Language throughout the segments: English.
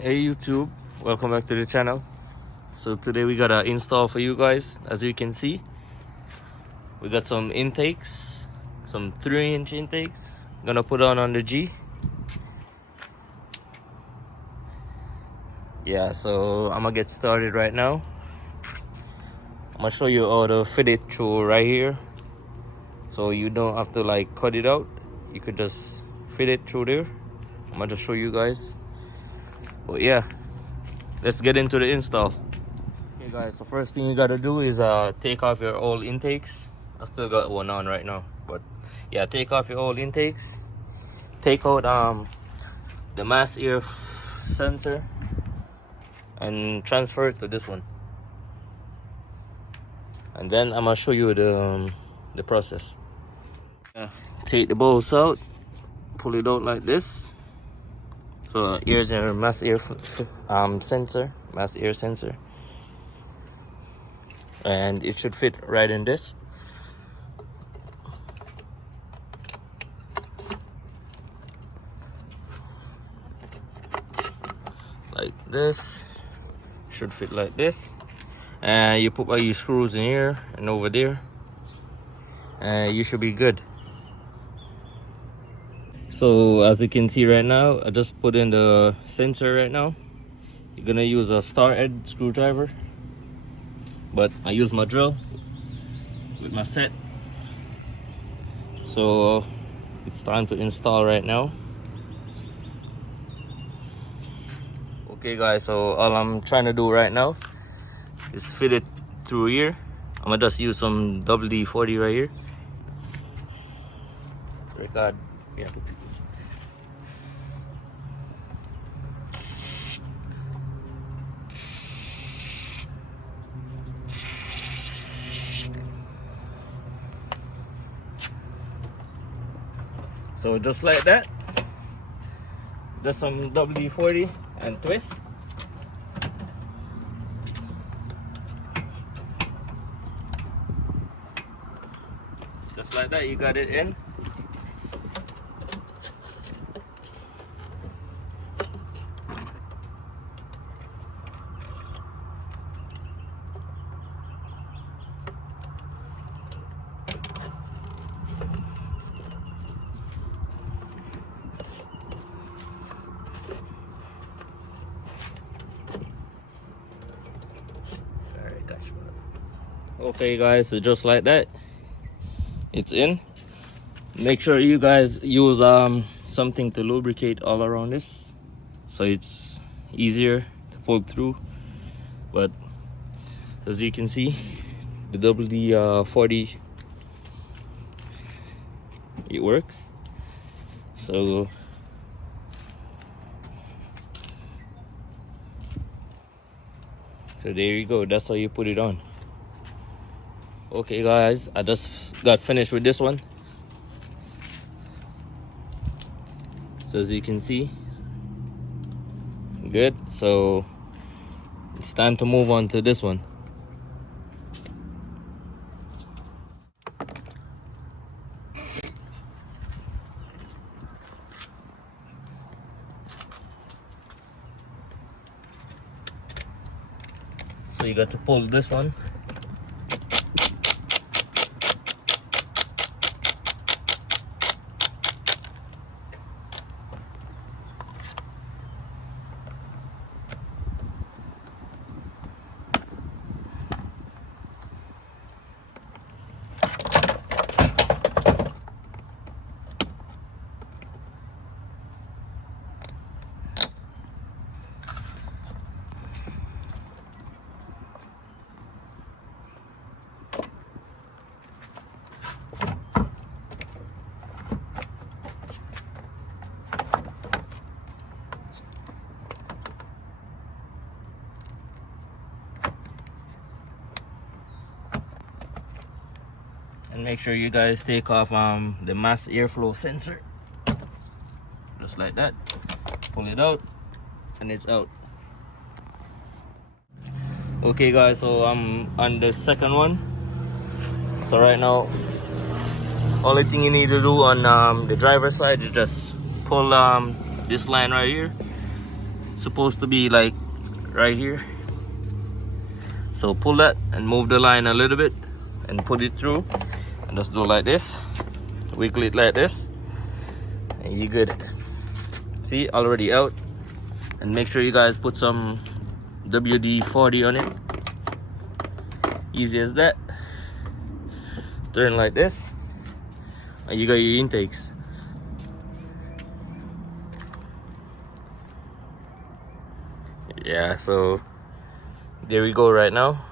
Hey YouTube, welcome back to the channel. So today we got an install for you guys. As you can see, we got some intakes, some 3-inch intakes. Gonna put on the G. Yeah, so I'm gonna get started right now. I'm gonna show you how to fit it through right here, so you don't have to like cut it out. You could just fit it through there. I'm gonna just show you guys. But yeah, let's get into the install. Okay guys, so first thing you gotta do is take off your old intakes. I still got one on right now, but yeah, take off your old intakes. Take out the mass air sensor and transfer it to this one. And then I'm gonna show you the process. Take the bolts out, pull it out like this. So here's your mass air sensor, mass air sensor, and it should fit right in this. Like this, should fit like this. And you put all your screws in here and over there, and you should be good. So as you can see right now, I just put in the sensor right now. You're gonna use a star head screwdriver, but I use my drill with my set. So it's time to install right now. Okay guys, so all I'm trying to do right now is fit it through here. I'm gonna just use some WD-40 right here. Record, yeah. So just like that, just some WD-40 and twist. Just like that, you got it in. Okay guys, so just like that, it's in. Make sure you guys use something to lubricate all around this, so it's easier to pull through. But as you can see, the WD-40, it works. So there you go, that's how you put it on. Okay guys, I just got finished with this one. So as you can see, good. So it's time to move on to this one. So you got to pull this one. And make sure you guys take off the mass airflow sensor, just like that. Pull it out and it's out. Okay guys, so I'm on the second one. So right now, only thing you need to do on the driver's side is just pull this line right here. supposed to be like right here. So pull that and move the line a little bit and put it through, and just do like this, wiggle it like this, and you're good. See, already out. And make sure you guys put some WD-40 on it. Easy as that. Turn like this, and you got your intakes. Yeah, so there we go right now.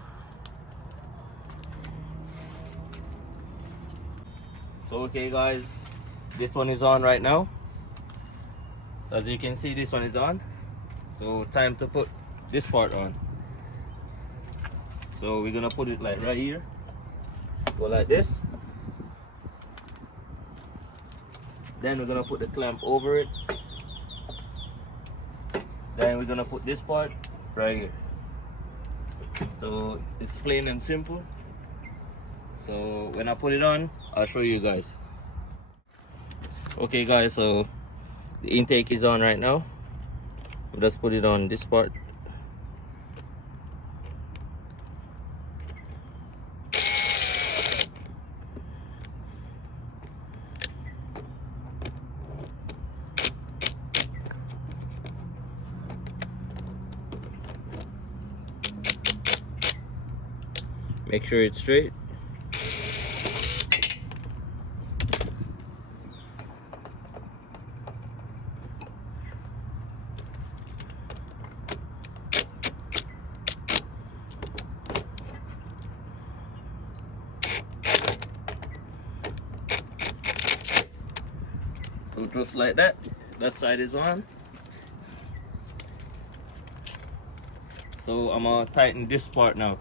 So okay guys, this one is on right now. As you can see, this one is on. So time to put this part on. So we're gonna put it like right here. Go like this. Then we're gonna put the clamp over it. Then we're gonna put this part right here. So it's plain and simple. So when I put it on, I'll show you guys. Okay guys, so the intake is on right now. I'll just put it on this part. Make sure it's straight. So just like that, that side is on. So I'm gonna tighten this part now.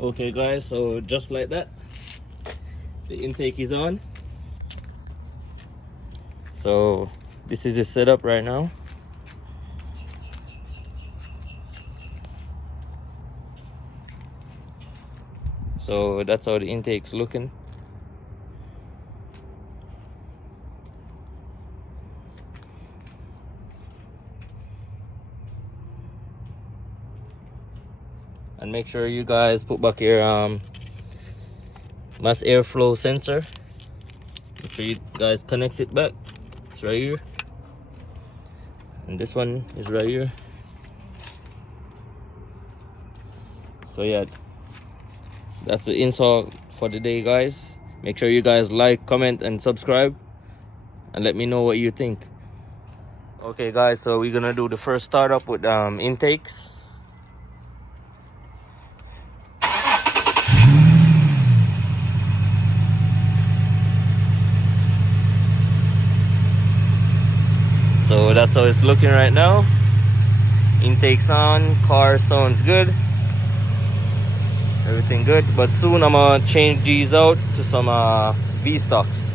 Okay guys, so just like that, the intake is on. So this is the setup right now. So that's how the intake's looking. And make sure you guys put back your mass airflow sensor. Make sure you guys connect it back. It's right here. And this one is right here. So yeah, that's the install for the day guys. Make sure you guys like, comment and subscribe, and let me know what you think. Okay guys, so we're gonna do the first startup with intakes. So that's how it's looking right now. Intake's on, car sounds good. Everything good, but soon I'm gonna change these out to some V-stocks.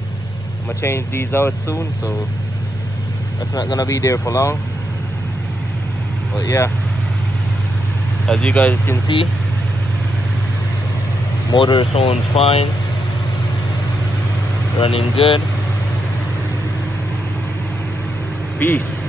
I'm gonna change these out soon, so that's not gonna be there for long. But yeah, as you guys can see, motor sounds fine, running good. Peace.